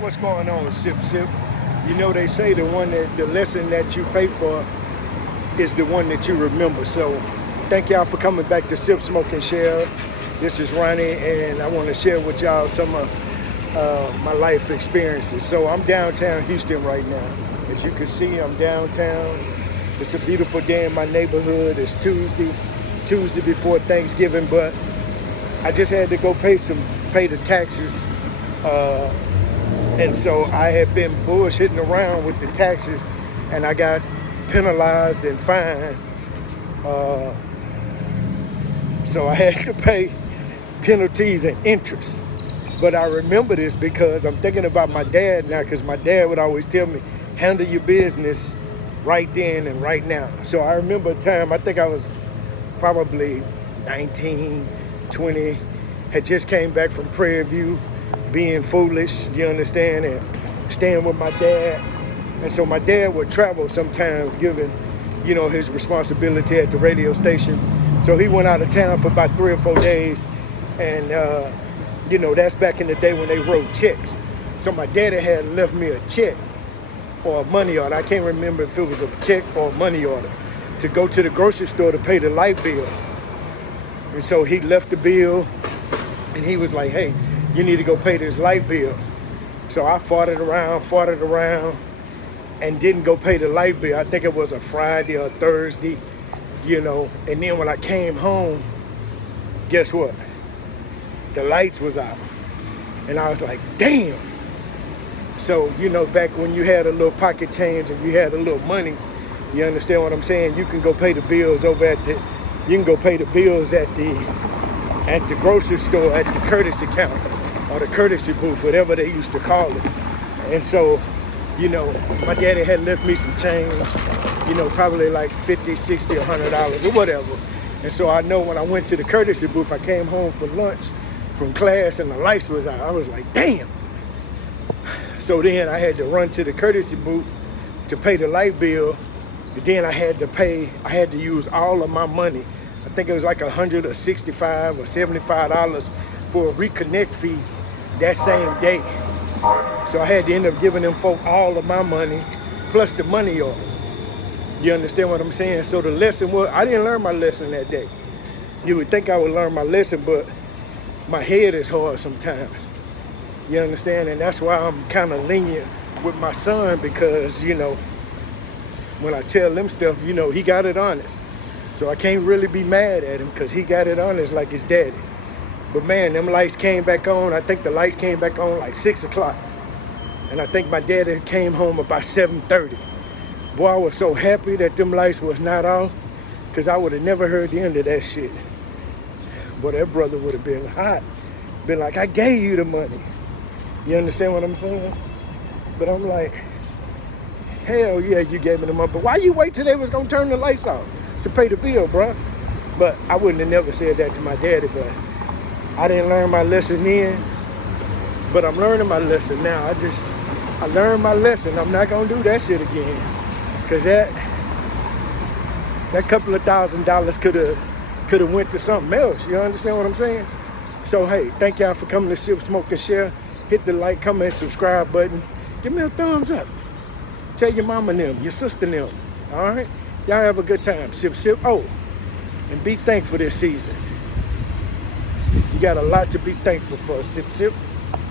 What's going on, Sip Sip? You know they say the lesson that you pay for is the one that you remember. So thank y'all for coming back to Sip, Smoke, and Share. This is Ronnie, and I want to share with y'all some of my life experiences. So I'm downtown Houston right now. As you can see, I'm downtown. It's a beautiful day in my neighborhood. It's Tuesday before Thanksgiving, but I just had to go pay the taxes. And so I had been bullshitting around with the taxes, and I got penalized and fined. So I had to pay penalties and interest. But I remember this because I'm thinking about my dad now, because my dad would always tell me, handle your business right then and right now. So I remember a time, I think I was probably 19, 20, had just came back from Prairie View, being foolish, you understand, and staying with my dad. And so my dad would travel sometimes, given, his responsibility at the radio station. So he went out of town for about 3 or 4 days. And, that's back in the day when they wrote checks. So my daddy had left me a check or a money order. I can't remember if it was a check or a money order to go to the grocery store to pay the light bill. And so he left the bill and he was like, hey, you need to go pay this light bill. So I fought it around, and didn't go pay the light bill. I think it was a Friday or Thursday, and then when I came home, guess what? The lights was out. And I was like, damn. So, back when you had a little pocket change and you had a little money, you understand what I'm saying? You can go pay the bills at the grocery store at the courtesy counter or the courtesy booth, whatever they used to call it. And so, my daddy had left me some change, probably like $50, $60, $100 or whatever. And so I know when I went to the courtesy booth, I came home for lunch from class and the lights was out. I was like, damn. So then I had to run to the courtesy booth to pay the light bill. But then I had to use all of my money. I think it was like $165 or $75 for a reconnect fee that same day. So I had to end up giving them folk all of my money plus the money order. You understand what I'm saying? So the lesson was, I didn't learn my lesson that day. You would think I would learn my lesson, but my head is hard sometimes. You understand? And that's why I'm kind of lenient with my son, because, when I tell him stuff, he got it honest. So I can't really be mad at him because he got it honest like his daddy. But man, them lights came back on. I think the lights came back on like 6 o'clock. And I think my daddy came home about 7:30. Boy, I was so happy that them lights was not off, because I would have never heard the end of that shit. Boy, that brother would have been hot. Been like, I gave you the money. You understand what I'm saying? But I'm like, hell yeah, you gave me the money. But why you wait till they was gonna turn the lights off to pay the bill, bro? But I wouldn't have never said that to my daddy, but I didn't learn my lesson then. But I'm learning my lesson now. I learned my lesson. I'm not gonna do that shit again. Cause that couple of $1,000 could have went to something else. You understand what I'm saying? So hey, thank y'all for coming to Sip, Smoke, and Share. Hit the like, comment, subscribe button. Give me a thumbs up. Tell your mama and them, your sister and them. All right? Y'all have a good time. Sip, sip. Oh, and be thankful this season. You got a lot to be thankful for. Sip, sip.